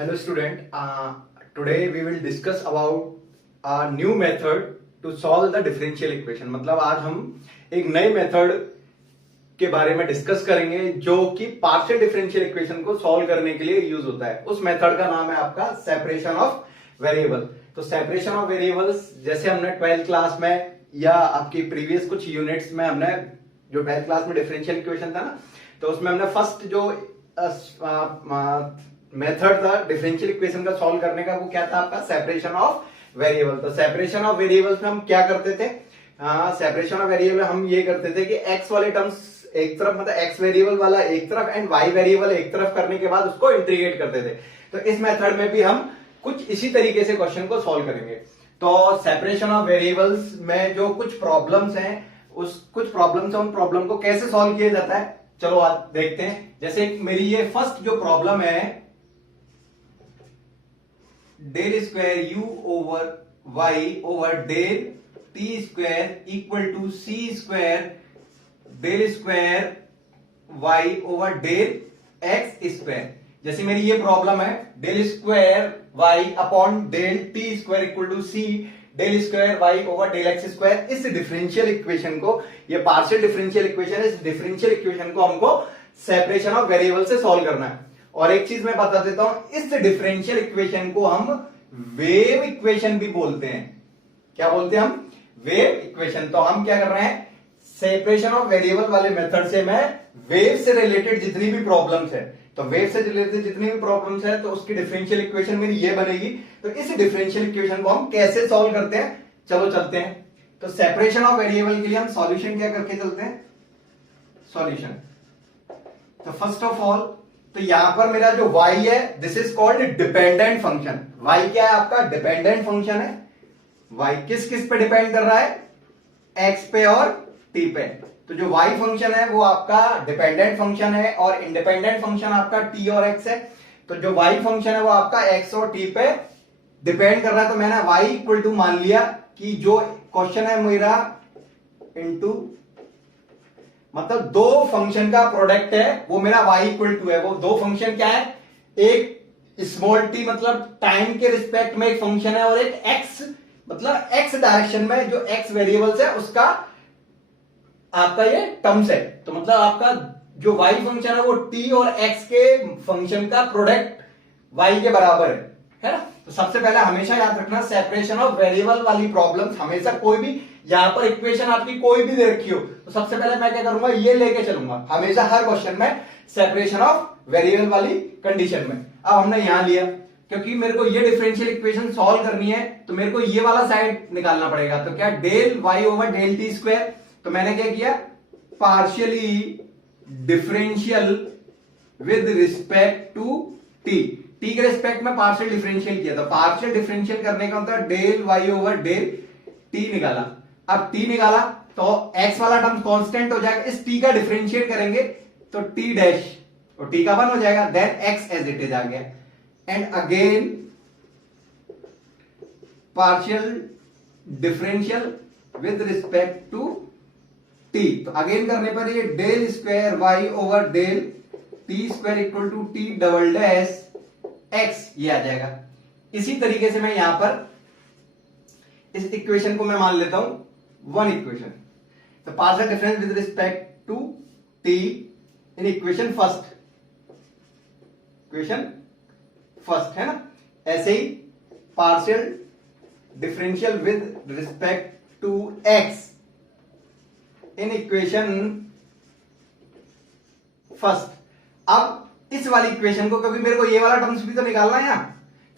Hello student, today we will discuss about a new method to solve the differential equation। मतलब आज हम एक नए मेथड के बारे में डिस्कस करेंगे जो कि पार्शियल डिफरेंशियल इक्वेशन को सॉल्व करने के लिए यूज होता है। उस मेथड का नाम है आपका सेपरेशन ऑफ वेरिएबल। तो सेपरेशन ऑफ वेरिएबल्स जैसे हमने 12th क्लास में या आपकी प्रीवियस कुछ यूनिट्स में हमने जो 12th क्लास में डिफरेंशियल इक्वेशन था ना, तो उसमें हमने फर्स्ट जो मेथड था डिफरेंशियल इक्वेशन का सॉल्व करने का, वो क्या था आपका सेपरेशन ऑफ वेरिएबल। तो सेपरेशन ऑफ वेरिएबल्स में हम क्या करते थे, सेपरेशन ऑफ वेरिएबल हम ये करते थे कि एक्स वाले टर्म्स एक तरफ, मतलब एक्स वेरिएबल वाला एक तरफ एंड वाई वेरिएबल एक तरफ करने के बाद उसको इंटीग्रेट करते थे। तो इस मेथड में भी हम कुछ इसी तरीके से क्वेश्चन को सॉल्व करेंगे। तो सेपरेशन ऑफ वेरिएबल्स में जो कुछ प्रॉब्लम्स हैं, उन प्रॉब्लम को कैसे सॉल्व किया जाता है, चलो आज देखते हैं। जैसे मेरी ये फर्स्ट जो प्रॉब्लम है, del square u over y over del t square equal to c square del square y over del x square. जैसे मेरी ये प्रॉब्लम है, del square y upon del t square equal to c del square y over del x square. इस differential equation को, ये partial differential equation, इस differential equation को हमको सेपरेशन ऑफ वेरिएबल से सॉल्व करना है। और एक चीज मैं बता देता हूं, इस डिफरेंशियल इक्वेशन को हम वेव इक्वेशन भी बोलते हैं। क्या बोलते हैं हम? Wave equation. तो हम क्या कर रहे हैं, सेपरेशन ऑफ वेरिएबल वाले मेथड से मैं वेव से रिलेटेड जितनी भी प्रॉब्लम्स है, तो वेव से रिलेटेड जितनी भी प्रॉब्लम्स है तो उसकी डिफरेंशियल इक्वेशन मेरी ये बनेगी। तो इस डिफरेंशियल इक्वेशन को हम कैसे सॉल्व करते हैं, चलो चलते हैं। तो सेपरेशन ऑफ वेरिएबल के लिए हम सॉल्यूशन क्या करके चलते हैं, सॉल्यूशन। तो फर्स्ट ऑफ ऑल, तो यहां पर मेरा जो y है, this is called dependent function. y क्या है आपका? डिपेंडेंट फंक्शन है। y किस किस पे डिपेंड कर रहा है? x पे और t पे। तो जो y फंक्शन है वो आपका डिपेंडेंट फंक्शन है और इंडिपेंडेंट फंक्शन आपका t और x है। तो जो y फंक्शन है वो आपका x और t पे डिपेंड कर रहा है। तो मैंने y इक्वल टू मान लिया कि जो क्वेश्चन है मेरा इनटू, मतलब दो फंक्शन का प्रोडक्ट है वो मेरा y इक्वल टू है। वो दो फंक्शन क्या है, एक स्मॉल t मतलब टाइम के रिस्पेक्ट में एक फंक्शन है, और एक x मतलब x डायरेक्शन में जो x वेरिएबल्स है उसका आपका ये टर्म्स है। तो मतलब आपका जो y फंक्शन है वो t और x के फंक्शन का प्रोडक्ट y के बराबर है ना। तो सबसे पहले हमेशा याद रखना, सेपरेशन ऑफ वेरिएबल वाली प्रॉब्लम्स हमेशा, कोई भी यहां पर इक्वेशन आपकी कोई भी दे रखी हो तो सबसे पहले मैं क्या करूंगा, ये लेके चलूंगा हमेशा हर क्वेश्चन में सेपरेशन ऑफ वेरिएबल वाली कंडीशन में। अब हमने यहां लिया क्योंकि मेरे को ये डिफरेंशियल इक्वेशन सॉल्व करनी है, तो मेरे को ये वाला साइड निकालना पड़ेगा। तो क्या, del y over del t square. तो मैंने क्या किया, partially differential with respect to t, t के रिस्पेक्ट में पार्शियल डिफरेंशियल किया। तो पार्शियल डिफरेंशियल करने का मतलब del y over del t निकाला। अब t निकाला तो x वाला टर्म कांस्टेंट हो जाएगा, इस t का डिफरेंशिएट करेंगे तो t डैश, तो t का 1 हो जाएगा, then x as it is आ गया। And again partial differential with respect to t। तो अगेन करने पर ये del square y over del t square equal to t double dash x, ये आ जाएगा। इसी तरीके से मैं यहां पर इस इक्वेशन को मैं मान लेता हूं वन इक्वेशन। तो partial difference with respect to t in equation first, equation first है ना। ऐसे ही partial differential with respect to x in equation first. अब इस वाली इक्वेशन को, क्योंकि मेरे को ये वाला टर्म्स भी तो निकालना है यहां,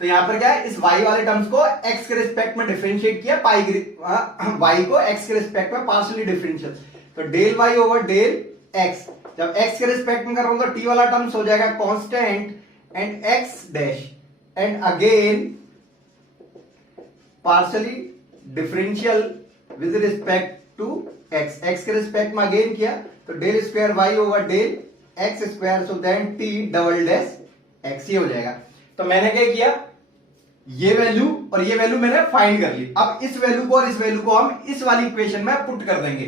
तो यहां पर क्या है, इस y वाले टर्म्स को x के रिस्पेक्ट में डिफरेंशिएट किया, y को x के रिस्पेक्ट में पार्शियली डिफरेंशियल। तो del y over del x, जब x के रिस्पेक्ट में कर रहा हूं तो t वाला टर्म्स हो जाएगा constant and x dash, and again partially differential with respect to x, x के रिस्पेक्ट में अगेन किया तो del square y over del x square, so then t double dash x, ये हो जाएगा। तो मैंने क्या किया, ये वैल्यू और ये वैल्यू मैंने फाइंड कर ली। अब इस वैल्यू को और इस वैल्यू को हम इस वाली इक्वेशन में पुट कर देंगे।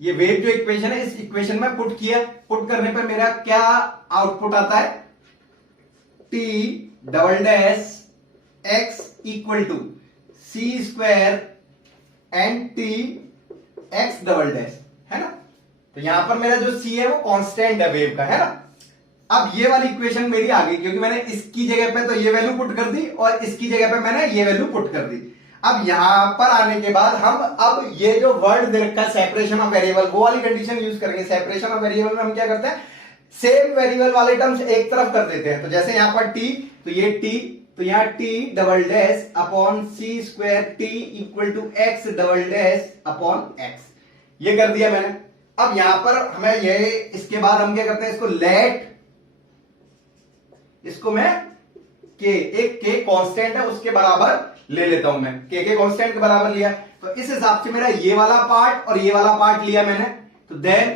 ये वेव जो इक्वेशन है इस इक्वेशन में पुट किया, पुट करने पर मेरा क्या आउटपुट आता है, t double dash x equal to c square and t x double dash, है ना। तो यहां पर मेरा जो सी है वो कांस्टेंट है वेव का, है ना। अब ये वाली इक्वेशन मेरी आ गई, क्योंकि मैंने इसकी जगह पे तो ये वैल्यू पुट कर दी और इसकी जगह पे मैंने ये वैल्यू पुट कर दी। अब यहां पर आने के बाद हम अब ये जो वर्ड दे रखा है सेपरेशन ऑफ वेरिएबल, वो वाली कंडीशन यूज करेंगे। सेपरेशन ऑफ वेरिएबल में हम क्या करते हैं, सेम वेरिएबल वाले टर्म्स एक तरफ कर देते हैं। तो जैसे यहां पर टी, तो ये टी, तो यहां t double dash upon c square t equal to x double dash upon x, ये कर दिया मैंने। अब यहां पर हमें ये, इसके बाद हम क्या करते हैं, इसको लेट, इसको मैं के, एक के कांस्टेंट है उसके बराबर ले लेता हूं मैं, के कांस्टेंट के बराबर लिया। तो इस हिसाब से मेरा ये वाला पार्ट और ये वाला पार्ट लिया मैंने। तो then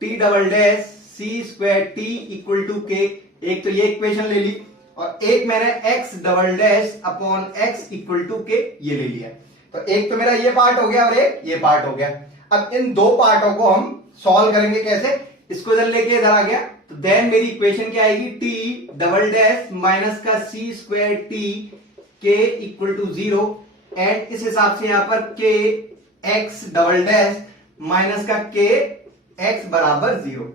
t double dash c square t equal to k, एक तो ये इक्वेशन ले ली और एक मैंने x double dash upon x equal to के ये ले लिया। तो एक तो मेरा ये पार्ट हो गया और एक ये पार्ट हो गया। अब इन दो पार्टों को हम सॉल्व करेंगे कैसे, इसको इधर लेके इधर आ गया। तो देन मेरी इक्वेशन क्या आएगी, टी डबल डैश माइनस का सी स्क्वायर टी के इक्वल टू 0 एंड इस हिसाब से यहां पर के एक्स डबल डैश माइनस का के एक्स बराबर 0।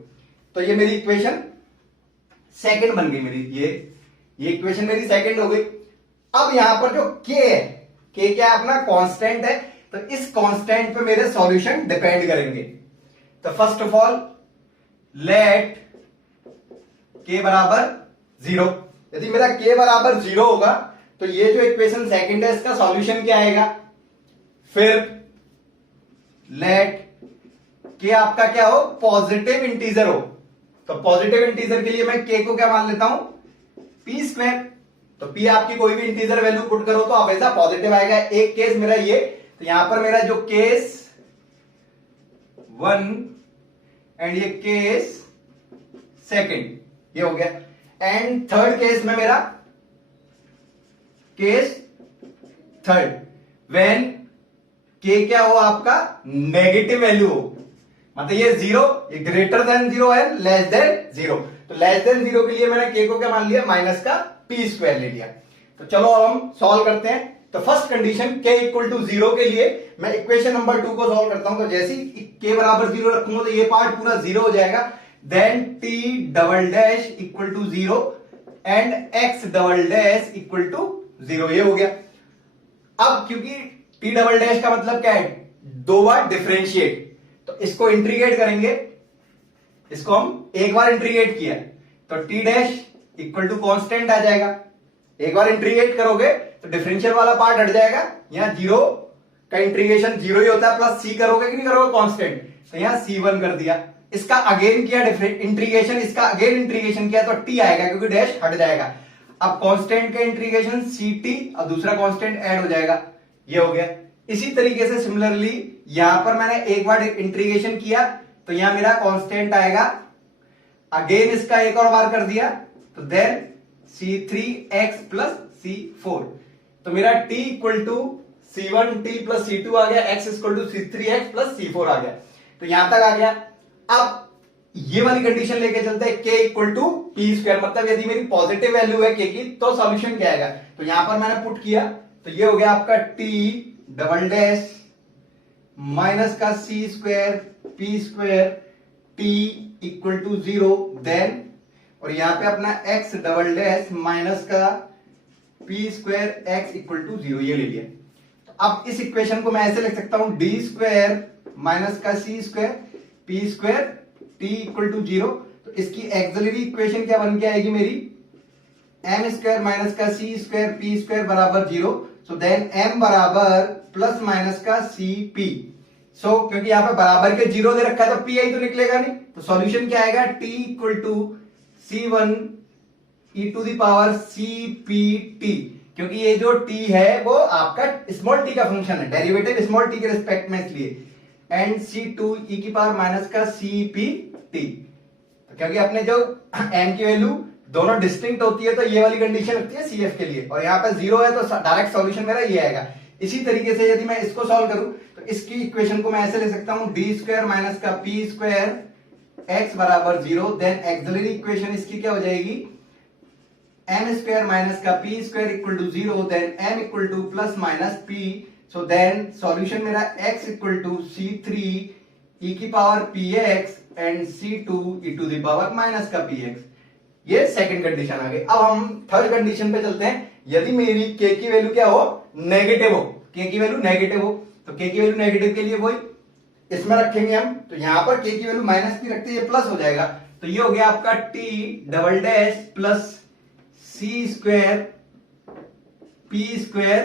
तो ये मेरी इक्वेशन सेकंड बन गई मेरी, ये इक्वेशन मेरी सेकंड हो गई। अब यहां पर जो के है, के क्या है, अपना कांस्टेंट है। तो इस कांस्टेंट पे मेरे सॉल्यूशन डिपेंड करेंगे। तो फर्स्ट ऑफ ऑल लेट के बराबर 0, यदि मेरा के बराबर 0 होगा तो ये जो इक्वेशन सेकंड है इसका सॉल्यूशन क्या आएगा। फिर लेट के आपका क्या हो, पॉजिटिव इंटीजर हो। तो पॉजिटिव इंटीजर के लिए मैं के को क्या मान लेता हूं, पी स्क्वायर। तो पी आपकी कोई भी इंटीजर वैल्यू पुट करो तो हमेशा पॉजिटिव आएगा। एक केस मेरा ये, तो यहां पर मेरा जो केस 1 एंड ये केस सेकंड, ये हो गया। एंड थर्ड केस में मेरा केस थर्ड, व्हेन के क्या हो आपका, नेगेटिव वैल्यू हो, मतलब ये 0, ये ग्रेटर देन 0 है, लेस देन 0। तो लेस देन 0 के लिए मैंने के को क्या मान लिया, माइनस का पी स्क्वायर ले लिया। तो चलो अब हम सॉल्व करते हैं। तो फर्स्ट कंडीशन के इक्वल टू 0 के लिए मैं इक्वेशन नंबर 2 को सॉल्व करता हूं। तो जैसे ही के बराबर 0 रखूंगा तो ये पार्ट पूरा 0 हो जाएगा। Then t double dash equal to 0 and x double dash equal to 0, ये हो गया। अब क्योंकि टी डबल डैश का मतलब क्या है, दो बार डिफरेंशिएट, तो इसको इंटीग्रेट करेंगे। इसको हम एक बार इंटीग्रेट किया तो t dash equal to constant आ जाएगा। एक बार इंटीग्रेट करोगे तो डिफरेंशियल वाला पार्ट हट जाएगा। यहां 0 का इंटीग्रेशन 0 ही होता है, प्लस सी करोगे कि नहीं करोगे कांस्टेंट, तो यहां C1 कर दिया। इसका अगेन किया इंटीग्रेशन, इसका अगेन इंटीग्रेशन किया तो टी आएगा क्योंकि डैश हट जाएगा। अब कांस्टेंट का इंटीग्रेशन ct और दूसरा कांस्टेंट ऐड हो जाएगा, ये हो गया। इसी तरीके से सिमिलरली यहां पर मैंने एक बार इंटीग्रेशन किया तो यहां मेरा कांस्टेंट आएगा, अगेन इसका एक और बार कर दिया तो देन c3x प्लस c4। तो मेरा t equal to c1t plus c2 आ गया, x equal to c3x plus c4 आ गया। तो यहां तक आ गया। अब ये वाली कंडीशन लेके चलते हैं, k equal to p square, मतलब यदि मेरी पॉजिटिव वैल्यू है k की तो सॉल्यूशन क्या आएगा। तो यहां पर मैंने पुट किया तो ये हो गया आपका t डबल डैश माइनस का c square p square t equal to 0, then और यहां पे अपना x डबल डैश माइनस का p square x equal to 0, ये ले लिया। तो अब इस इक्वेशन को मैं ऐसे लिख सकता हूं, डी स्क्वायर माइनस का c square p square t equal to 0। तो इसकी एक्सिलरी इक्वेशन क्या बन के आएगी मेरी, एम स्क्वायर माइनस का सी स्क्वायर पी स्क्वायर बराबर 0। सो देन एम बराबर प्लस माइनस का सी पी। सो क्योंकि यहां पे बराबर के 0 दे रखा है तो पी आई तो निकलेगा नहीं। तो सॉल्यूशन क्या आएगा, t equal to C1 e to the power CPT, क्योंकि ये जो t है वो आपका स्मॉल t का फंक्शन है, डेरिवेटिव स्मॉल t के रिस्पेक्ट में, इसलिए एंड C2 e की पावर माइनस का CPT। क्योंकि अपने जो m की वैल्यू दोनों डिस्टिंक्ट होती है तो ये वाली कंडीशन लगती है CF के लिए, और यहाँ पे 0 है तो डायरेक्ट सॉल्यूशन मेरा ये आएगा। इसी तरीके से यदि मैं इसको सॉल्व करूं तो इसकी इक्वेशन को मैं ऐसे ले सकता हूं, डी स्क्वायर माइनस का पी स्क्वायर x बराबर 0, देन एक्सिलरी इक्वेशन इसकी क्या हो जाएगी, m स्क्वायर माइनस का p square equal to 0, then m equal to plus minus p, so then solution मेरा x equal to c3 e की power px and c2 e to the power minus का px। ये second condition आ गई। अब हम third condition पे चलते हैं। यदि मेरी k की वैल्यू क्या हो, नेगेटिव हो, k की वैल्यू नेगेटिव हो, तो k की वैल्यू नेगेटिव के लिए वही इसमें रखेंगे हम, तो यहां पर k की वैल्यू माइनस भी रखते हैं, ये प्लस हो जाएगा, तो ये हो गया आपका t double dash plus c square p square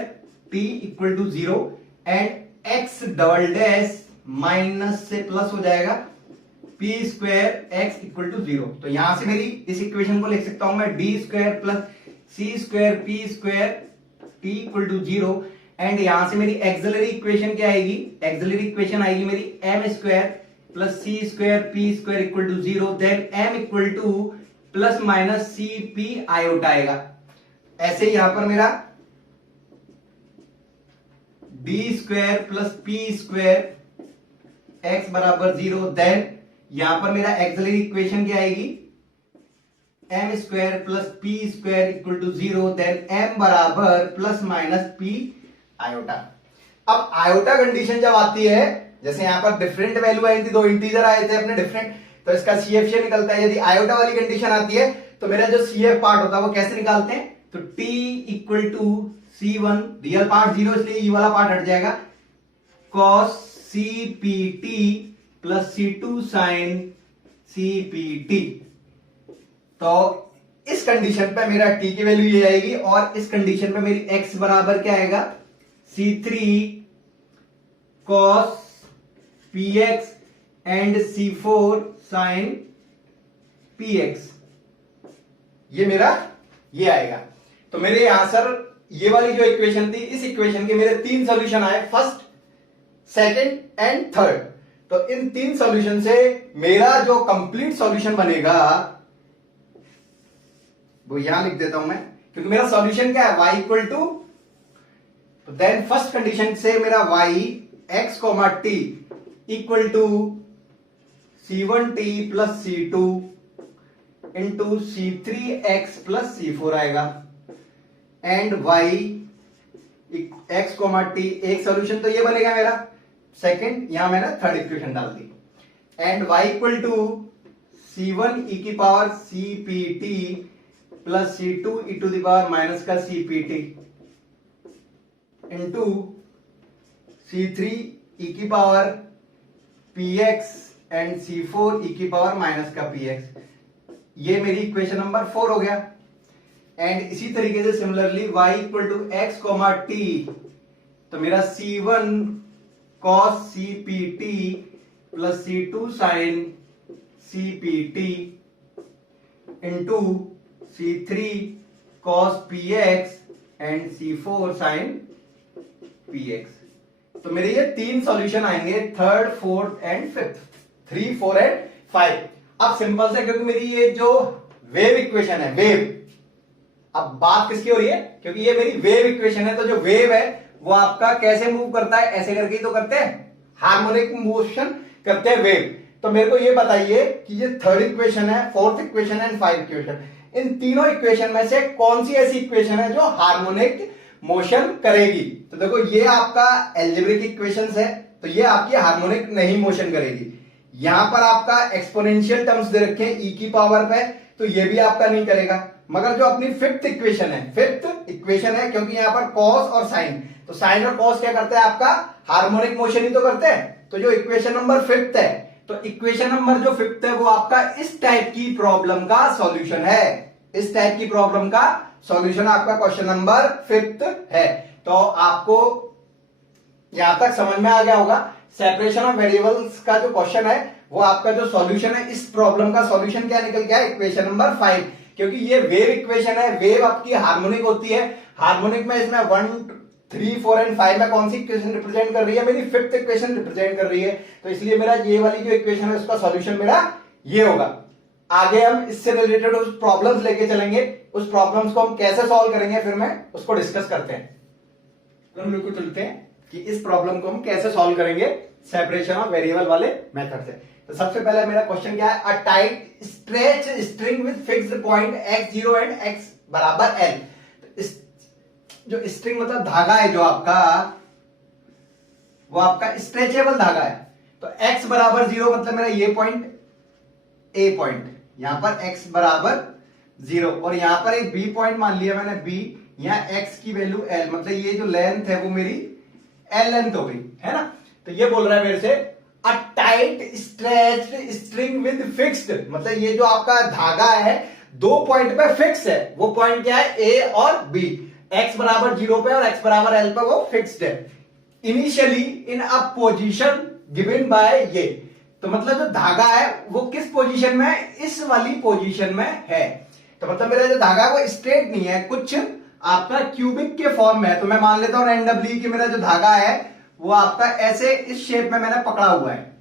t equal to 0 and x double dash minus से प्लस हो जाएगा p square x equal to 0। तो यहां से मेरी इस इक्वेशन को लिख सकता हूं मैं d square plus c square p square t equal to 0 and यहां से मेरी एक्सिलरी इक्वेशन क्या आएगी, एक्सिलरी इक्वेशन आएगी मेरी m square plus c square p square equal to 0, then m equal to plus minus c p iota आएगा। ऐसे यहां पर मेरा d square plus p square x बराबर 0, देन यहां पर मेरा एक्सिलरी इक्वेशन क्या आएगी, m square plus p square equal to 0, then m बराबर प्लस माइनस p आयोटा। अब आयोटा कंडीशन जब आती है, जैसे यहां पर डिफरेंट वैल्यू आई थी, दो इंटीजर आए थे अपने डिफरेंट, तो इसका CF निकलता है। यदि आयोटा वाली कंडीशन आती है तो मेरा जो CF पार्ट होता है वो कैसे निकालते हैं, तो t equal to C1, real part 0 इसलिए ये वाला पार्ट हट जाएगा, cos CPT plus C2 sin CPT। तो इस कंडीशन पे मेरा t की वैल्यू ये आएगी और इस कंडीशन पे मेरी x बराबर क्या आएगा, C3 cos px and C4 sin px, ये मेरा ये आएगा। तो मेरे यहां सर ये वाली जो इक्वेशन थी, इस इक्वेशन के मेरे तीन सॉल्यूशन आए, फर्स्ट सेकंड एंड थर्ड। तो इन तीन सॉल्यूशन से मेरा जो कंप्लीट सॉल्यूशन बनेगा वो यहां लिख देता हूं मैं, क्योंकि मेरा सॉल्यूशन क्या है, y इक्वल टू, तो देन फर्स्ट कंडीशन से मेरा y x comma t equal to c1t plus c2 into c3x plus c4 आएगा and y x comma t, एक सॉल्यूशन तो ये बनेगा मेरा, सेकंड यहां मैंने थर्ड इक्वेशन डाल दी, and y equal to c1 e की power cpt plus c2 e to the power minus का cpt इंटू c3 e की power px and c4 e की पावर माइनस का px। ये मेरी इक्वेशन नंबर 4 हो गया। एंड इसी तरीके से similarly y equal to x comma t, तो मेरा c1 cos cpt plus c2 sin cpt into c3 cos px and c4 sin px। तो मेरे ये तीन सॉल्यूशन आएंगे, third fourth and fifth, 3 4 and 5। अब सिंपल से, क्योंकि मेरी ये जो वेव इक्वेशन है, वेव, अब बात किसकी हो रही है, क्योंकि ये मेरी वेव इक्वेशन है, तो जो वेव है वो आपका कैसे मूव करता है, ऐसे करके ही तो करते हैं, हार्मोनिक मोशन करते हैं वेव। तो मेरे को ये बताइए कि ये थर्ड इक्वेशन है, फोर्थ इक्वेशन एंड 5 इक्वेशन, इन तीनों इक्वेशन में से कौन सी ऐसी इक्वेशन है जो हार्मोनिक मोशन करेगी। तो देखो ये आपका एल्जेब्रिक इक्वेशंस है, तो ये आपकी हार्मोनिक नहीं मोशन करेगी। यहां पर आपका एक्सपोनेंशियल टर्म्स दे रखे हैं e की पावर पे, तो ये भी आपका नहीं करेगा। मगर जो अपनी फिफ्थ इक्वेशन है, क्योंकि यहां पर कॉस और साइन, तो साइन और कॉस क्या करते हैं, आपका हार्मोनिक मोशन ही तो करते हैं। तो जो इक्वेशन नंबर फिफ्थ है, तो इक्वेशन नंबर जो फिफ्थ है वो आपका इस टाइप की प्रॉब्लम का सॉल्यूशन है, इस टाइप की प्रॉब्लम का सॉल्यूशन आपका क्वेश्चन नंबर फिफ्थ है। तो आपको यहां तक समझ में आ गया होगा, सेपरेशन ऑफ वेरिएबल्स का जो क्वेश्चन है वो आपका जो सॉल्यूशन है, इस प्रॉब्लम का सॉल्यूशन क्या निकल गया, इक्वेशन नंबर 5। क्योंकि ये वेव इक्वेशन है, वेव आपकी हार्मोनिक होती है, हार्मोनिक में इसमें 1 3 4 एंड 5 में कौन सी इक्वेशन रिप्रेजेंट कर रही है, मेरी फिफ्थ इक्वेशन रिप्रेजेंट कर रही है। तो इसलिए मेरा ये वाली जो इक्वेशन है उसका सॉल्यूशन मेरा ये होगा। आगे हम इससे रिलेटेड उस प्रॉब्लम्स लेके चलेंगे, उस प्रॉब्लम्स को हम कैसे सॉल्व करेंगे फिर मैं उसको डिस्कस करते हैं। हम लोग को चलते हैं कि इस प्रॉब्लम को हम कैसे सॉल्व करेंगे सेपरेशन ऑफ वेरिएबल वाले मेथड से। तो सबसे पहले मेरा क्वेश्चन क्या है, a tight stretch string with fixed point x0 and x बराबर एल। जो स्ट्रिंग मतलब धागा है जो आपका, वो आपका स्ट्रेचेबल धागा है। तो x बराबर 0 मतलब मेरा ये पॉइंट ए पॉइंट, यहां पर x बराबर 0 और यहां पर एक b पॉइंट मान लिया मैंने b, यहां x की वैल्यू l, मतलब ये जो लेंथ है वो मेरी l लेंथ हो गई है ना। तो ये बोल रहा है मेरे से a tight stretched string with fixed, मतलब ये जो आपका धागा है दो पॉइंट पे फिक्स है। वो पॉइंट क्या है, a और b, x बराबर 0 पे और x बराबर l पे वो फिक्स्ड है। Initially in a position given by ये, तो मतलब जो धागा है वो किस पोजीशन में है, इस वाली पोजीशन में है। तो मतलब मेरा जो धागा है वो स्ट्रेट नहीं है, कुछ आपका क्यूबिक के फॉर्म में है। तो मैं मान लेता हूं रैंडमली कि मेरा जो धागा है वो आपका ऐसे इस शेप में मैंने पकड़ा हुआ है।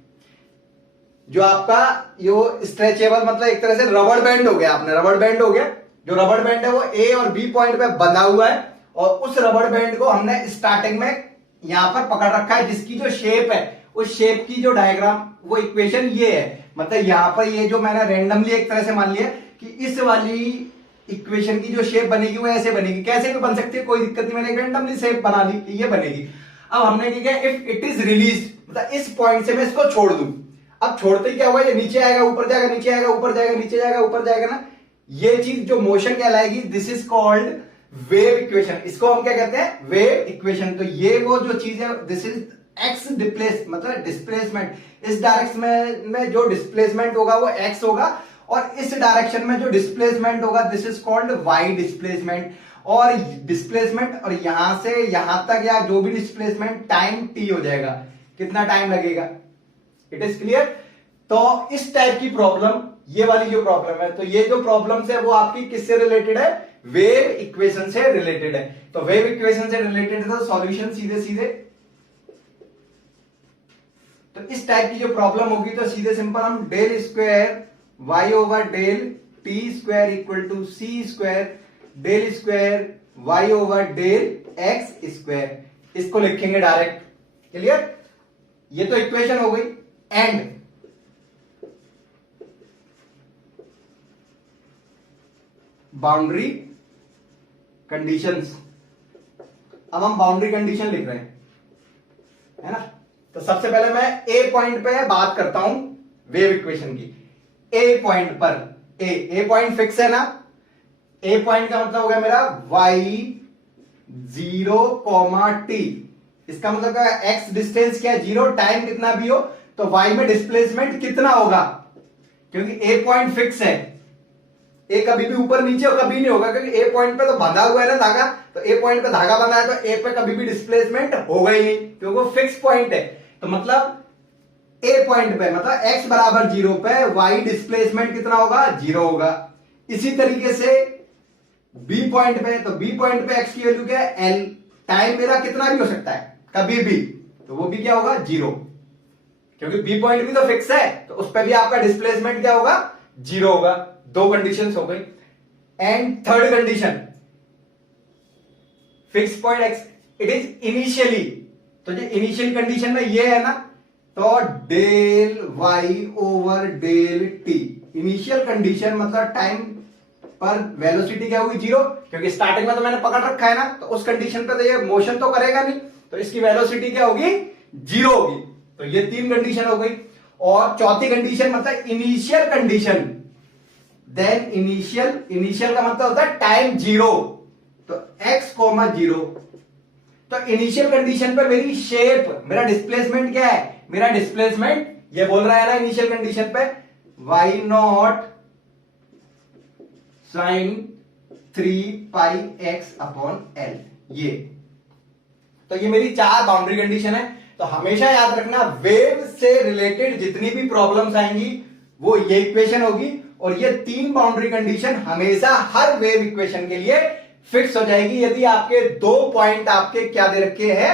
जो आपका यो स्ट्रेचेबल मतलब एक तरह से रबड़ बैंड हो गया, आपने रबड़ बैंड हो गया। जो रबड़ बैंड है वो ए और बी पॉइंट पे बंधा हुआ है और उस रबड़ बैंड को हमने स्टार्टिंग में यहां पर पकड़ रखा है, जिसकी जो शेप है उस शेप की जो डायग्राम वो इक्वेशन ये है। मतलब यहां पर ये जो मैंने रैंडमली एक तरह से मान लिया कि इस वाली इक्वेशन की जो शेप बनेगी वो ऐसे बनेगी, कैसे भी बन सकती है, कोई दिक्कत नहीं, मैंने रैंडमली शेप बना ली कि ये बनेगी। अब हमने क्या किया, इफ इट इज रिलीज मतलब इस पॉइंट से मैं इसको छोड़ दूं, अब छोड़ते ही क्या हुआ, ये नीचे आएगा ऊपर जाएगा, नीचे आएगा ऊपर जाएगा, नीचे जाएगा ऊपर जाएगा ना, ये चीज जो मोशन कहलाएगी, this is called wave equation. इसको हम क्या कहते हैं, वेव इक्वेशन। तो ये वो जो चीज है, दिस इज एक्स डिस्प्लेस मतलब डिस्प्लेसमेंट, इस डायरेक्शन में जो डिस्प्लेसमेंट होगा वो एक्स होगा और इस डायरेक्शन में जो डिस्प्लेसमेंट होगा this is called y displacement. और डिस्प्लेसमेंट और यहां से यहां तक या जो भी डिस्प्लेसमेंट टाइम टी हो जाएगा, कितना टाइम लगेगा, इट इज क्लियर। तो इस टाइप की प्रॉब्लम, ये वाली जो प्रॉब्लम है, तो ये जो प्रॉब्लम्स है वो आपकी किससे रिलेटेड है, वेव इक्वेशन से रिलेटेड है। तो वेव इक्वेशन से रिलेटेड है तो सॉल्यूशन सीधे सीधे, तो इस टाइप की जो प्रॉब्लम होगी तो सीधे सिंपल हम del square y over del t square equal to c square del square y over del x square, इसको लिखेंगे डायरेक्ट। क्लियर, ये तो इक्वेशन हो गई। एंड बाउंड्री कंडीशंस, अब हम बाउंड्री कंडीशन लिख रहे हैं, है ना। तो सबसे पहले मैं ए पॉइंट पे बात करता हूं वेव इक्वेशन की। ए पॉइंट पर, ए पॉइंट फिक्स है ना, ए पॉइंट का मतलब हो गया मेरा y 0, t, इसका मतलब क्या, x डिस्टेंस क्या है 0, टाइम कितना भी हो तो y में डिस्प्लेसमेंट कितना होगा, क्योंकि ए पॉइंट फिक्स है, ए कभी भी ऊपर नीचे कभी नहीं होगा, क्योंकि ए पॉइंट पे तो बंधा हुआ है ना धागा, तो ए पॉइंट पे धागा बंधा है तो ए पे कभी भी डिस्प्लेसमेंट होगा ही नहीं, क्योंकि वो फिक्स पॉइंट है। तो मतलब ए पॉइंट पे मतलब x बराबर 0 पे y डिस्प्लेसमेंट कितना होगा, 0 होगा। इसी तरीके से b पॉइंट पे, तो b पॉइंट पे x की वैल्यू क्या है, l, टाइम मेरा कितना भी हो सकता है कभी भी, तो वो भी क्या होगा, 0, क्योंकि b पॉइंट भी तो फिक्स है, तो उस पर भी आपका डिस्प्लेसमेंट क्या होगा, 0 होगा। दो कंडीशंस हो गई। And third condition, fix point x, it is initially, तो जो इनिशियल कंडीशन में ये है ना, तो del y over del t, initial condition मतलब टाइम पर वेलोसिटी क्या होगी, 0, क्योंकि स्टार्टिंग में तो मैंने पकड़ रखा है ना, तो उस कंडीशन पे तो ये मोशन तो करेगा नहीं, तो इसकी वेलोसिटी क्या होगी, 0 होगी। तो ये तीन कंडीशन हो गई। और चौथी कंडीशन मतलब इनिशियल कंडीशन, देन इनिशियल का मतलब होता है टाइम 0, तो x, 0। तो इनिशियल कंडीशन पे मेरी शेप, मेरा डिस्प्लेसमेंट क्या है, मेरा डिस्प्लेसमेंट ये बोल रहा है ना इनिशियल कंडीशन पे y0 sin 3 pi x upon l, ये तो ये मेरी चार बाउंड्री कंडीशन है। तो हमेशा याद रखना वेव से रिलेटेड जितनी भी प्रॉब्लम्स आएंगी वो ये इक्वेशन होगी, और ये तीन बाउंड्री कंडीशन हमेशा हर वेव इक्वेशन के लिए फिक्स हो जाएगी। यदि आपके दो पॉइंट आपके क्या दे रखे हैं,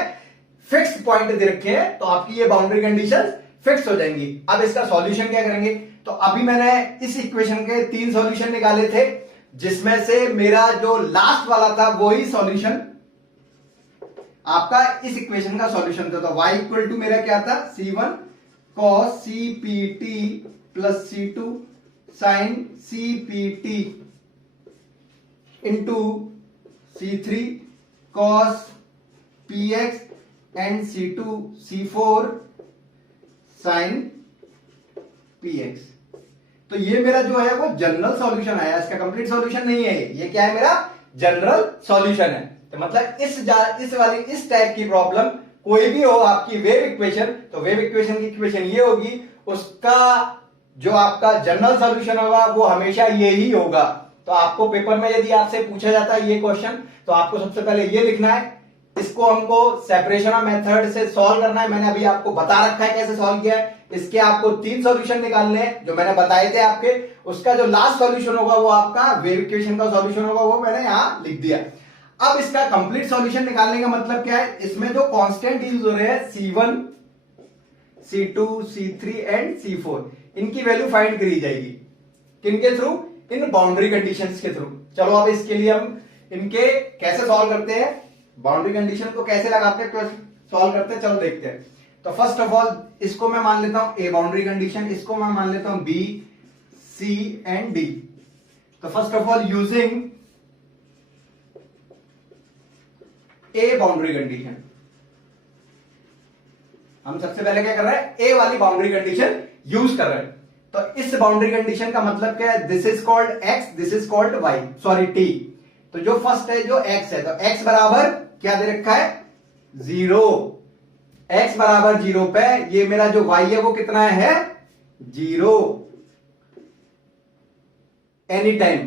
फिक्स पॉइंट दे रखे हैं, तो आपकी ये बाउंड्री कंडीशन फिक्स हो जाएंगी। अब इसका सॉल्यूशन क्या करेंगे, तो अभी मैंने इस इक्वेशन के तीन सॉल्यूशन निकाले थे, जिसमें से मेरा जो लास्ट वाला था वही सॉल्यूशन आपका इस इक्वेशन का सॉल्यूशन था। तो y इक्वल टू मेरा क्या था, c1 cos cpt plus c2 sin cpt into C3 cos px and C2 C4 sin px। तो ये मेरा जो है वो जनरल सॉल्यूशन आया, इसका कंप्लीट सॉल्यूशन नहीं है ये क्या है, मेरा जनरल सॉल्यूशन है। तो मतलब इस टाइप की प्रॉब्लम कोई भी हो आपकी वेव इक्वेशन, तो वेव इक्वेशन की इक्वेशन ये होगी, उसका जो आपका जनरल सॉल्यूशन होगा वो हमेशा ये ही होगा। तो आपको पेपर में यदि आपसे पूछा जाता है ये क्वेश्चन, तो आपको सबसे पहले ये लिखना है, इसको हमको सेपरेशन ऑफ मेथड से सॉल्व करना है। मैंने अभी आपको बता रखा है कैसे सॉल्व किया है। इसके आपको 3 सॉल्यूशन निकालने हैं जो मैंने बताए थे आपके, उसका जो लास्ट सॉल्यूशन होगा वो आपका वेव इक्वेशन का सॉल्यूशन होगा, वो मैंने यहां लिख दिया। अब इसका कंप्लीट सॉल्यूशन निकालने का मतलब क्या है, इसमें जो कांस्टेंट यूज हो रहे हैं C1 C2 C3 and C4, इनकी वैल्यू फाइंड करी जाएगी। किनके थ्रू, इन बाउंड्री कंडीशंस के थ्रू। चलो अब इसके लिए हम इनके कैसे सॉल्व करते हैं, बाउंड्री कंडीशन को कैसे लगाते हैं, सॉल्व करते हैं, चलो देखते हैं। तो फर्स्ट ऑफ ऑल इसको मैं मान लेता हूं ए बाउंड्री कंडीशन, इसको मैं मान लेता हूं बी सी एंड डी। तो first of all using a boundary condition, हम सबसे पहले क्या कर रहे हैं, ए वाली बाउंड्री कंडीशन यूज कर रहे हैं। तो इस बाउंड्री कंडीशन का मतलब क्या है, this is called x, this is called y, sorry t. तो जो फर्स्ट है जो एक्स है, तो एक्स बराबर क्या दे रखा है, 0। एक्स बराबर 0 पे ये मेरा जो वाई है वो कितना है, 0 एनी टाइम,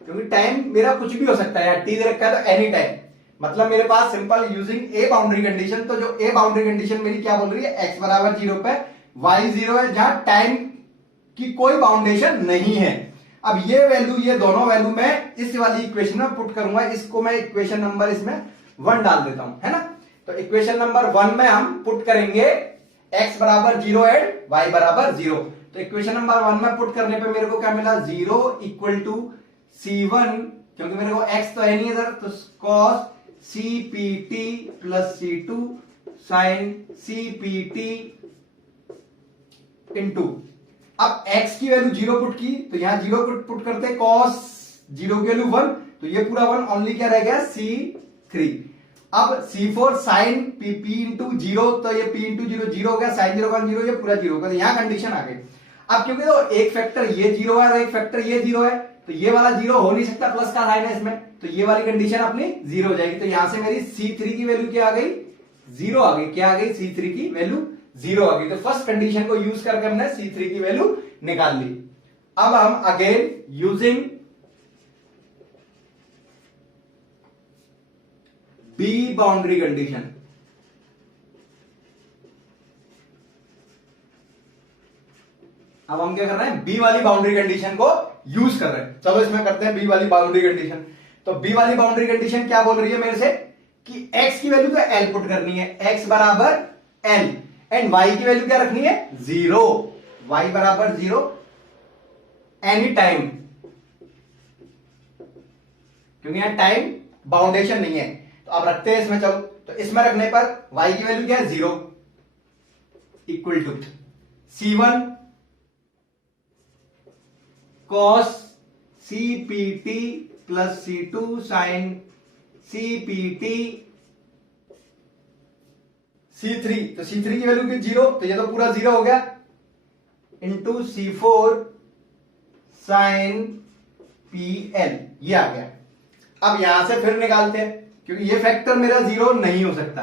क्योंकि टाइम मेरा कुछ भी हो सकता है यार, टी दे रखा है तो एनी टाइम। मतलब मेरे पास simple using a boundary condition, तो जो ए बाउंड्री कंडीशन मेरी क्या बोल रही है, एक्स बराबर 0 पे वाई 0 है, जहां टाइम की कोई बाउंडेशन नहीं है। अब ये वैल्यू, ये दोनों वैल्यू मैं इस वाली इक्वेशन में पुट करूंगा, इसको मैं इक्वेशन नंबर इसमें 1 डाल देता हूं, है ना। तो इक्वेशन नंबर 1 में हम पुट करेंगे x बराबर 0 एंड y बराबर 0। तो इक्वेशन नंबर 1 में पुट करने पे मेरे को क्या मिला, 0 इक्वल टू C1, क्योंकि मेरे को x तो है नहीं इधर, तो cos CPT plus C2 sin CPT into, अब x की वैल्यू 0 पुट की, तो यहां 0 पुट करते हैं, cos 0 की वैल्यू 1, तो ये पूरा 1, ओनली क्या रह गया, C3। अब C4 sin P इंटू 0, तो ये P इंटू 0 0 हो गया, sin 0 का 0, ये पूरा 0 होगा। तो यहां कंडीशन आ गई। अब क्योंकि तो एक फैक्टर ये 0 है और एक फैक्टर ये 0 है, तो ये वाला 0 हो नहीं सकता, प्लस का साइन है इसमें, तो ये वाली कंडीशन अपनी 0 हो जाएगी। तो यहां से मेरी C3 की वैल्यू क्या आ गई, 0 आ गई। क्या आ गई, C3 की वैल्यू 0 आ गई। तो फर्स्ट कंडीशन को यूज करके हमने C3 की वैल्यू निकाल ली। अब हम again using b boundary condition, अब हम क्या कर रहे हैं, बी वाली बाउंड्री कंडीशन को यूज कर रहे हैं। चलो इसमें करते हैं बी वाली बाउंड्री कंडीशन। तो बी वाली बाउंड्री कंडीशन क्या बोल रही है मेरे से, कि x की वैल्यू तो l पुट करनी है, x बराबर l, एंड y की वैल्यू क्या रखनी है, 0, y बराबर 0 एनी टाइम, क्योंकि यहां टाइम बाउंडेशन नहीं है। तो अब रखते हैं इसमें, चलो तो इसमें रखने पर y की वैल्यू क्या है, 0 equal to C1 cos CPT plus C2 sin CPT, C3, तो C3 की वैल्यू की 0, तो ये तो पूरा 0 हो गया, इंटू C4 sin PL, ये आ गया। अब यहां से फिर निकालते हैं, क्योंकि ये फैक्टर मेरा 0 नहीं हो सकता,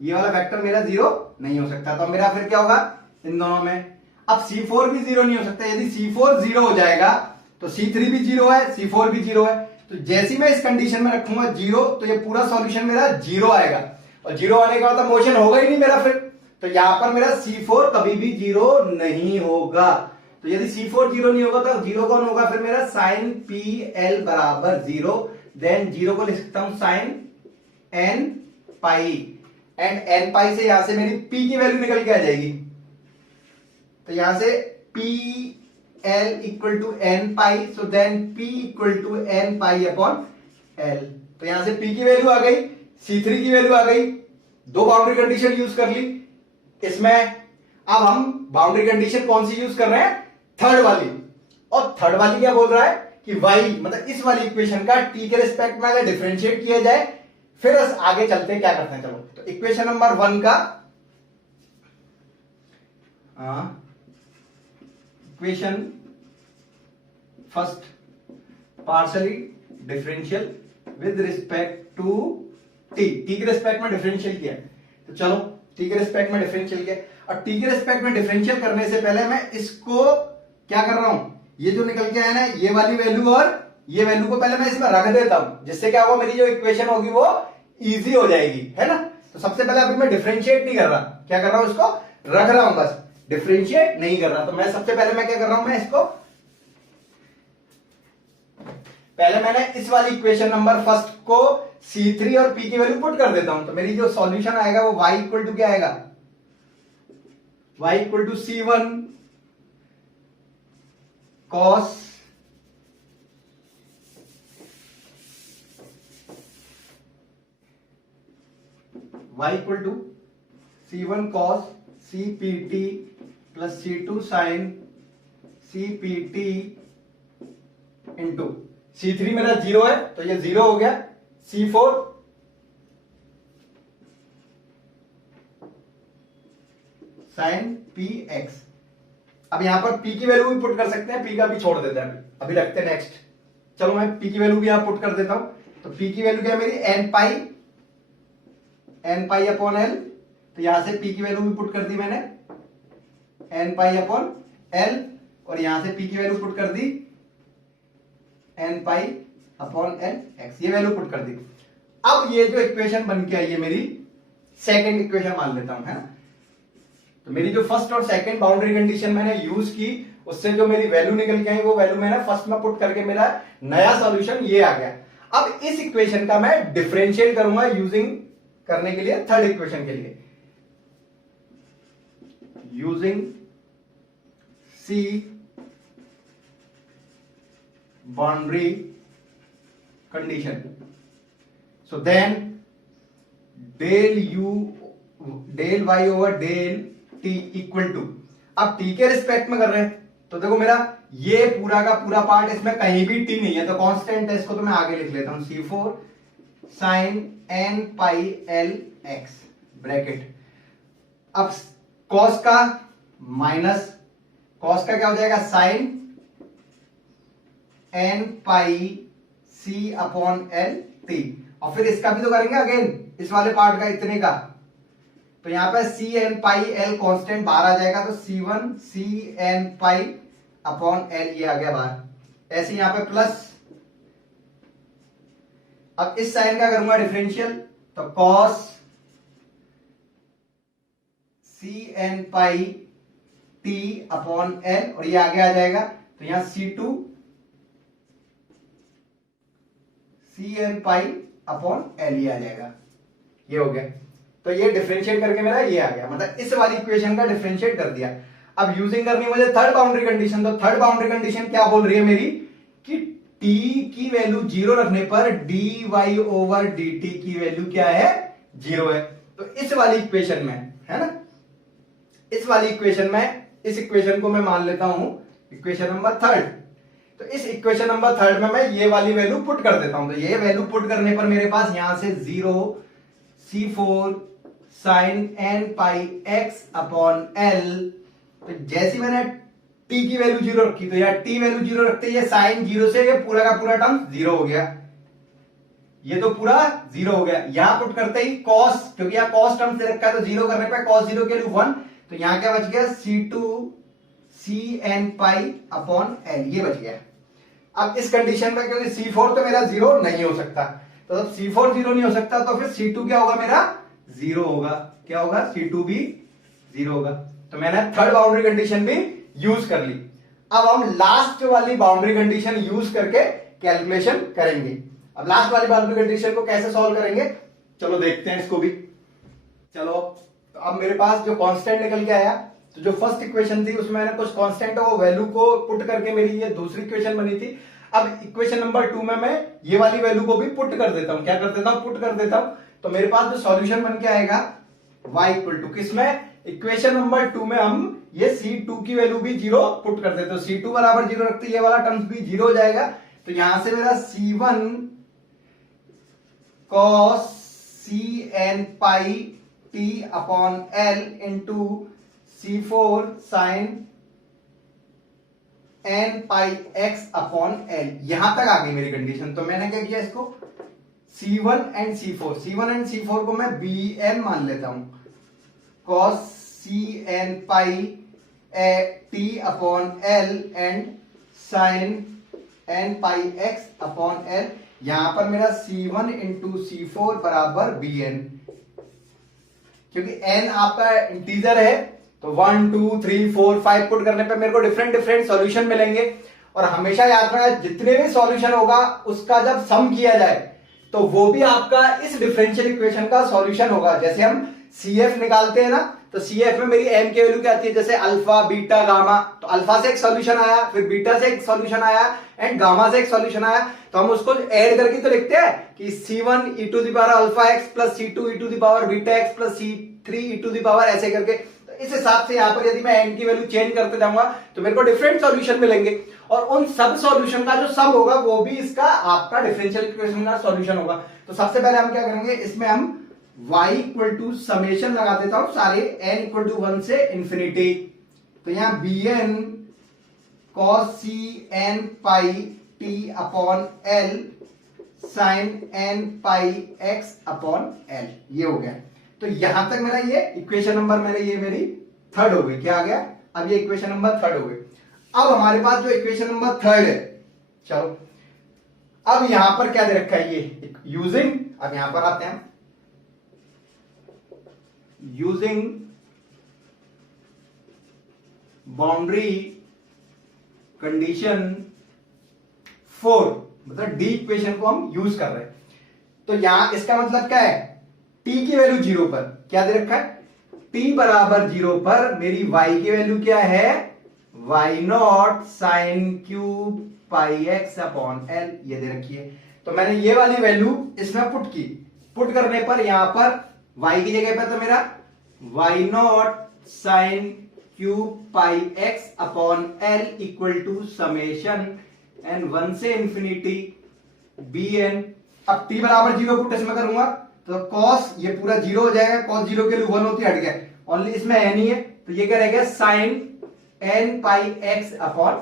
ये वाला फैक्टर मेरा 0 नहीं हो सकता। तो मेरा फिर क्या होगा इन दोनों में, अब C4 भी 0 नहीं हो सकता। यदि C4 0 हो जाएगा तो C3 भी 0 है, C4 भी 0 है। तो जैसे मैं इस कंडीशन में रखूंगा 0, तो ये पूरा सॉल्यूशन मेरा 0 आएगा, और 0 आने का मतलब मोशन होगा ही नहीं मेरा फिर। तो यहां पर मेरा C4 कभी भी 0 नहीं होगा। तो यदि C4 0 नहीं होगा तो 0 कौन होगा फिर मेरा, sin PL बराबर 0, देन 0 को लिख सकता हूं sin n pi, and n पाई से यहां से मेरी P की वैल्यू निकल के आ जाएगी। तो यहां से PL equal to n pi, so then P equal to n pi upon L। तो यहां से P की वैल्यू आ गई, C3 की वैल्यू आ गई, दो बाउंड्री कंडीशन यूज कर ली इसमें। अब हम बाउंड्री कंडीशन कौन सी यूज कर रहे हैं, थर्ड वाली। और थर्ड वाली क्या बोल रहा है कि y मतलब इस वाली इक्वेशन का t के रिस्पेक्ट में अगर डिफरेंशिएट किया जाए फिर आगे चलते हैं क्या करते हैं। चलो तो इक्वेशन नंबर 1 का equation first partially differential with respect to t के रिस्पेक्ट में डिफरेंशियल किया। तो चलो टी के रिस्पेक्ट में डिफरेंशियल किया और टी के रिस्पेक्ट में डिफरेंशियल करने से पहले मैं इसको क्या कर रहा हूं, ये जो निकल के आया ना ये वाली वैल्यू और ये वैल्यू को पहले मैं इसमें रख देता हूं, जिससे क्या होगा मेरी जो इक्वेशन होगी वो इजी हो जाएगी, है ना। तो सबसे पहले अभी मैं डिफरेंशिएट नहीं कर रहा, क्या कर रहा हूं, इसको रख रहा हूं, बस डिफरेंशिएट नहीं कर रहा। तो मैं सबसे पहले मैं क्या कर रहा हूं, मैं इसको पहले मैंने इस वाली इक्वेशन नंबर फर्स्ट को C3 और P की वैल्यू पुट कर देता हूं। तो मेरी जो सॉल्यूशन आएगा वो y इक्वल टू क्या आएगा, y equal to C1 cos y equal to C1 cos CPT plus C2 sin CPT into C3 मेरा 0 है तो ये 0 हो गया, C4 sin PX। अब यहां पर P की वैल्यू भी पुट कर सकते हैं, P का भी छोड़ देते हैं, अभी रखते हैं नेक्स्ट। चलो मैं P की वैल्यू भी यहां पुट कर देता हूं। तो P की वैल्यू क्या है मेरी n पाई अपॉन l। तो यहां से P की वैल्यू भी पुट कर दी मैंने n पाई अपॉन l और यहां से P की वैल्यू पुट कर दी n pi upon l x, ये वैल्यू पुट कर दी। अब ये जो इक्वेशन बन के आई है मेरी सेकंड इक्वेशन मान लेता हूं, है ना। तो मेरी जो फर्स्ट और सेकंड बाउंड्री कंडीशन मैंने यूज की उससे जो मेरी वैल्यू निकल के आई वो वैल्यू मैंने फर्स्ट में पुट करके मेरा नया सॉल्यूशन ये आ गया। अब इस इक्वेशन का मैं डिफरेंशिएट करूंगा यूजिंग करने के लिए थर्ड इक्वेशन के लिए, using c boundary condition. So then del y over del t equal to, अब टी के रिस्पेक्ट में कर रहे हैं तो देखो मेरा ये पूरा का पूरा पार्ट इसमें कहीं भी टी नहीं है तो कांस्टेंट है, इसको तो मैं आगे लिख लेता हूं C4 sin n पाई l x ब्रैकेट। अब cos का माइनस cos का क्या हो जाएगा sin n पाई c अपॉन l t, और फिर इसका भी तो करेंगे अगेन इस वाले पार्ट का इतने का। तो यहां पे c n pi l constant बाहर आ जाएगा तो C1 c n pi upon l ये आ गया बाहर। ऐसे यहां पे प्लस, अब इस साइन का करूंगा डिफरेंशियल तो cos c n pi t upon l और ये आगे आ जाएगा तो यहां C2 c n pi upon l ये आ जाएगा, ये हो गया। तो ये डिफरेंशिएट करके मेरा ये आ गया, मतलब इस वाली इक्वेशन का डिफरेंशिएट कर दिया। अब यूजिंग करनी मुझे थर्ड बाउंड्री कंडीशन, तो थर्ड बाउंड्री कंडीशन क्या बोल रही है मेरी कि t की वैल्यू 0 रखने पर dy ओवर dt की वैल्यू क्या है, 0 है। तो इस वाली इक्वेशन में, है ना, इस वाली इक्वेशन में इस इक्वेशन को मैं मान लेता हूं इक्वेशन नंबर थर्ड। तो इस इक्वेशन नंबर थर्ड में मैं ये वाली वैल्यू पुट कर देता हूं। तो ये वैल्यू पुट करने पर मेरे पास यहां से 0 C4 sin n pi x upon l। तो जैसी मैंने t की वैल्यू 0 रखी तो यार t वैल्यू 0 रखते ये साइन 0 से ये पूरा का पूरा टर्म 0 हो गया, ये तो पूरा 0 हो गया। यहां पुट करते ही cos, क्योंकि यहां cos टर्म से रखा है तो 0 करने पे cos 0 के लिए 1, तो यहां क्या बच गया C2 cn पाई अपॉन l, ये बच गया। अब इस कंडीशन में क्योंकि C4 तो मेरा 0 नहीं हो सकता, तो जब C4 0 नहीं हो सकता तो फिर C2 क्या होगा मेरा 0 होगा, क्या होगा C2 भी 0 होगा। तो मैंने थर्ड बाउंड्री कंडीशन भी यूज कर ली। अब हम लास्ट वाली बाउंड्री कंडीशन यूज करके कैलकुलेशन करेंगे। अब लास्ट वाली बाउंड्री कंडीशन को कैसे सॉल्व करेंगे चलो देखते हैं इसको भी। चलो तो अब मेरे पास जो कांस्टेंट निकल के आया, तो जो फर्स्ट इक्वेशन थी उसमें मैंने कुछ कांस्टेंट वो वैल्यू को पुट करके मेरी ये दूसरी इक्वेशन बनी थी। अब इक्वेशन नंबर 2 में मैं ये वाली वैल्यू को भी पुट कर देता हूं, क्या कर देता हूं, पुट कर देता हूं। तो मेरे पास जो सॉल्यूशन बन के आएगा y इक्वल टू किसमें, इक्वेशन नंबर 2 में हम ये C2 की वैल्यू भी 0 पुट कर देते, तो C2 बराबर 0 रखते ये वाला टर्म्स भी 0 हो जाएगा। तो यहां से मेरा C1 cos CN पाई T upon L into C4 sin N pi X upon L, यहां तक आ गई मेरी कंडीशन। तो मैंने क्या किया, इसको C1 एंड C4 को मैं Bn मान लेता हूं, cos CN pi T upon L and sin N pi X upon L। यहां पर मेरा C1 इंटू C4 बराबर Bn, क्योंकि n आपका इंटीजर है तो 1 2 3 4 5 पुट करने पे मेरे को डिफरेंट डिफरेंट सॉल्यूशन मिलेंगे। और हमेशा याद रखना, जितने भी सॉल्यूशन होगा उसका जब सम किया जाए तो वो भी आपका इस डिफरेंशियल इक्वेशन का सॉल्यूशन होगा। जैसे हम CF निकालते हैं ना, तो CF में मेरी m की वैल्यू क्या आती है, जैसे अल्फा बीटा गामा, तो अल्फा से एक सॉल्यूशन आया, फिर बीटा से एक सॉल्यूशन आया एंड गामा से एक सॉल्यूशन आया, तो हम उसको ऐड करके तो लिखते हैं कि C1 e to the power alpha x plus C2 e to the power beta x plus C3 e to the power ऐसे करके। तो इस हिसाब से यहां पर यदि मैं m की वैल्यू चेंज करते जाऊंगा तो मेरे को डिफरेंट सॉल्यूशन मिलेंगे, और उन सब सॉल्यूशन का जो सम होगा वो भी इसका आपका डिफरेंशियल इक्वेशन का सॉल्यूशन होगा। तो सबसे पहले हम क्या करेंगे, इसमें हम y इक्वल टू समेशन लगा देता हूं सारे n इक्वल टू 1 से इंफिनिटी। तो यहां bn cos cn पाई t upon l sin n pi x upon l, ये हो गया। तो यहां तक मेरा ये इक्वेशन नंबर मेरी थर्ड हो गई। क्या आ गया, अब ये इक्वेशन नंबर थर्ड हो गई। अब हमारे पास जो इक्वेशन नंबर थर्ड है, चलो अब यहां पर क्या दे रखा है, ये यूजिंग, अब यहां पर आते हैं, यूजिंग बाउंड्री कंडीशन 4, मतलब डी इक्वेशन को हम यूज कर रहे हैं। तो यहां इसका मतलब क्या है, t की वैल्यू 0 पर क्या दे रखा है, t बराबर 0 पर मेरी y की वैल्यू क्या है, y naught sine cube pi x upon l, ये दे रखी है। तो मैंने ये वाली वैल्यू इसमें पुट की, पुट करने पर यहां पर y की जगह पर तो मेरा y naught sine cube pi x upon l equal to summation and 1 से इंफिनिटी bn। अब t बराबर 0 पुट इसमें करूंगा तो cos ये पूरा 0 हो जाएगा, cos 0 के लिए 1 होती है, हट गया, ओनली इसमें n ही है, तो ये क्या रहेगा, sin n pi x upon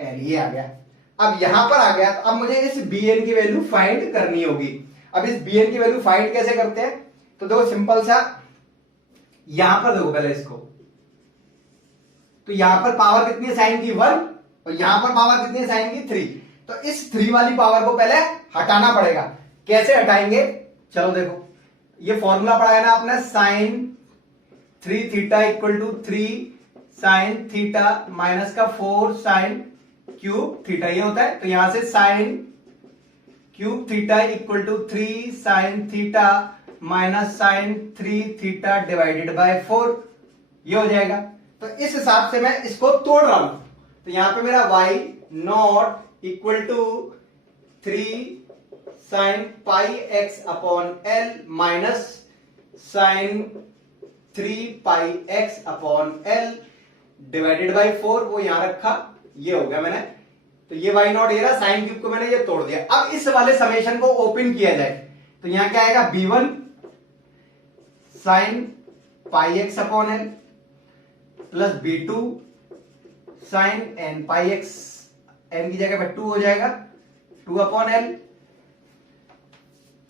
l, ये आ गया। अब यहां पर आ गया, तो अब मुझे इस bn की वैल्यू फाइंड करनी होगी। अब इस bn की वैल्यू फाइंड कैसे करते हैं, तो देखो सिंपल सा, यहां पर देखो पहले इसको, तो यहां पर पावर कितनी है साइन की 1, और यहां पर पावर कितनी है साइन की 3, तो इस 3 वाली पावर को पहले हटाना पड़ेगा। कैसे हटाएंगे, चलो देखो, ये फॉर्मूला पढ़ा है ना आपने, sine 3 theta equal to 3 sine theta minus का 4 साइन क्यूब थीटा, ये होता है। तो यहां से sine cube theta equal to 3 sine theta minus sine 3 theta divided by 4, ये हो जाएगा। तो इस हिसाब से मैं इसको तोड़ रहा हूं, तो यहां पे मेरा y naught equal to 3 sine pi x upon l minus sine 3 pi x upon l divided by 4, वो यहां रखा, ये हो गया मैंने। तो ये y नॉट, ये रहा साइन क्यूब को मैंने ये तोड़ दिया। अब इस वाले समेशन को ओपन किया जाए तो यहां क्या आएगा, b1 sine pi x upon l plus b2 sine n pi x, n की जगह पे 2 हो जाएगा, 2 upon l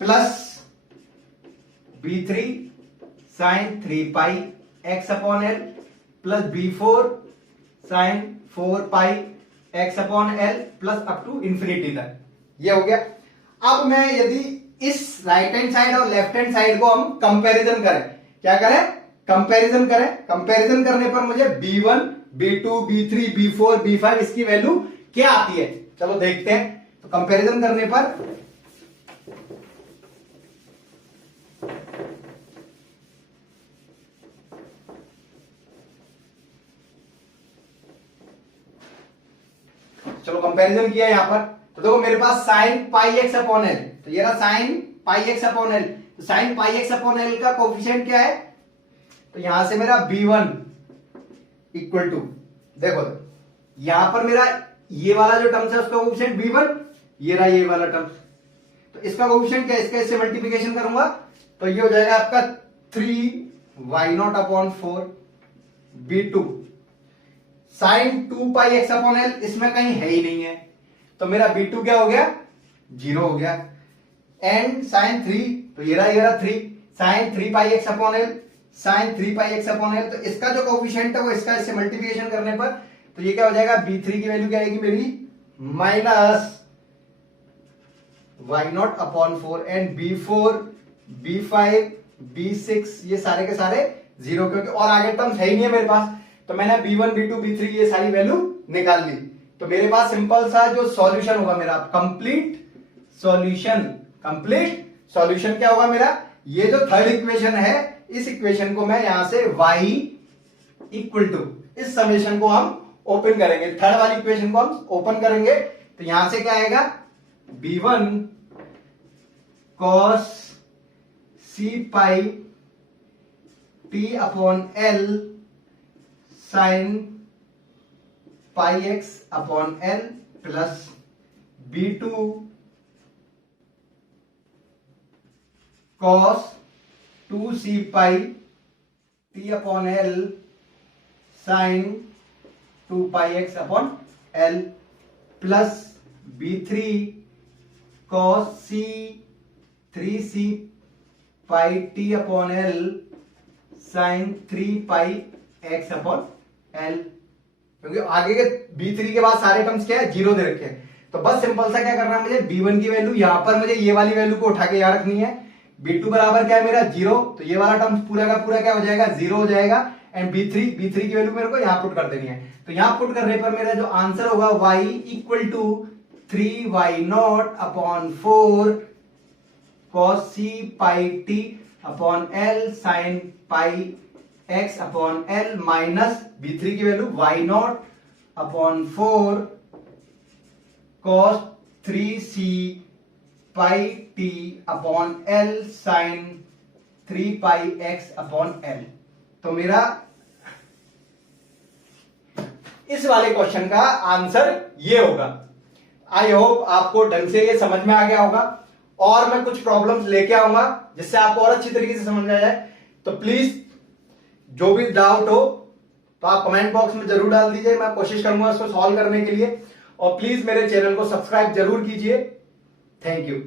plus b3 sine 3 pi x upon l plus b4 sine 4 pi x upon l plus up to infinity तक, ये हो गया। अब मैं यदि इस राइट हैंड साइड और लेफ्ट हैंड साइड को हम कंपैरिजन करें, क्या करें, कंपैरिजन करें, कंपैरिजन करने पर मुझे b1 b2 b3 b4 b5 इसकी वैल्यू क्या आती है, चलो देखते हैं। तो कंपैरिजन करने पर चलो कंपैरिजन किया यहां पर, तो देखो मेरे पास sine pi x upon L, तो ये रहा sine pi x upon L, तो sine pi x upon L का कोफिशिएंट क्या है, तो यहां से मेरा b1 इक्वल टू, देखो यहां पर मेरा ये वाला जो टर्म्स है उसका कोफिशिएंट b1, ये रहा ये वाला टर्म। तो इसका कोएफिशिएंट क्या है, इसका इससे मल्टीप्लिकेशन करूंगा तो ये हो जाएगा आपका 3y0 अपॉन 4 b2 साइन 2 पाई एक्स अपॉन एल, इसमें कहीं है ही नहीं है, तो मेरा b2 क्या हो गया, 0 हो गया। एंड साइन 3, तो ये रहा 3 साइन 3 पाई एक्स अपॉन एल, साइन 3 पाई एक्स अपॉन एल। तो इसका जो कोएफिशिएंट है वो इसका इससे मल्टीप्लिकेशन करने पर तो ये क्या हो जाएगा, b3 की वैल्यू क्या आएगी मेरी minus y0 upon 4 and b4 b5 b6 ये सारे के सारे 0, क्योंकि और आगे टर्म्स है ही नहीं है मेरे पास, तो मैंने b1 b2 b3 ये सारी वैल्यू निकाल ली। तो मेरे पास सिंपल सा जो सॉल्यूशन होगा मेरा कंप्लीट सॉल्यूशन क्या होगा मेरा, ये जो थर्ड इक्वेशन है इस इक्वेशन को मैं यहां से y इक्वल टू इस समेशन को हम ओपन करेंगे, थर्ड वाली इक्वेशन को हम ओपन करेंगे। तो यहां से क्या आएगा, b1 cos c pi t upon l sine pi x upon l plus b2 cos 2c पाई t अपॉन l साइन 2 पाई x upon l plus b3 cos c 3c pi t upon l sine 3 pi x upon l, क्योंकि आगे के b3 के बाद सारे terms क्या है, 0 दे रखे हैं। तो बस सिंपल सा क्या करना है मुझे, b1 की वैल्यू यहां पर मुझे ये वाली वैल्यू को उठा के यहां रखनी है, b2 बराबर क्या है मेरा 0, तो ये वाला टर्म्स पूरा का पूरा क्या हो जाएगा 0 हो जाएगा, एंड b3 की वैल्यू मेरे को यहां पुट कर देनी है। तो यहां पुट करने पर मेरा जो आंसर होगा y equal to 3y0 upon 4 cos c pi t upon l sine pi x upon l minus b3 की value y0 upon 4 cos 3c pi t upon l sine 3 pi x upon l। तो मेरा इस वाले question का answer ये होगा। I hope आपको ढंग से ये समझ में आ गया होगा, और मैं कुछ प्रॉब्लम्स लेके आऊंगा जिससे आपको और अच्छी तरीके से समझ में आ जाए। तो प्लीज जो भी डाउट हो तो आप कमेंट बॉक्स में जरूर डाल दीजिए, मैं कोशिश करूंगा उसको सॉल्व करने के लिए। और प्लीज मेरे चैनल को सब्सक्राइब जरूर कीजिए। Thank you.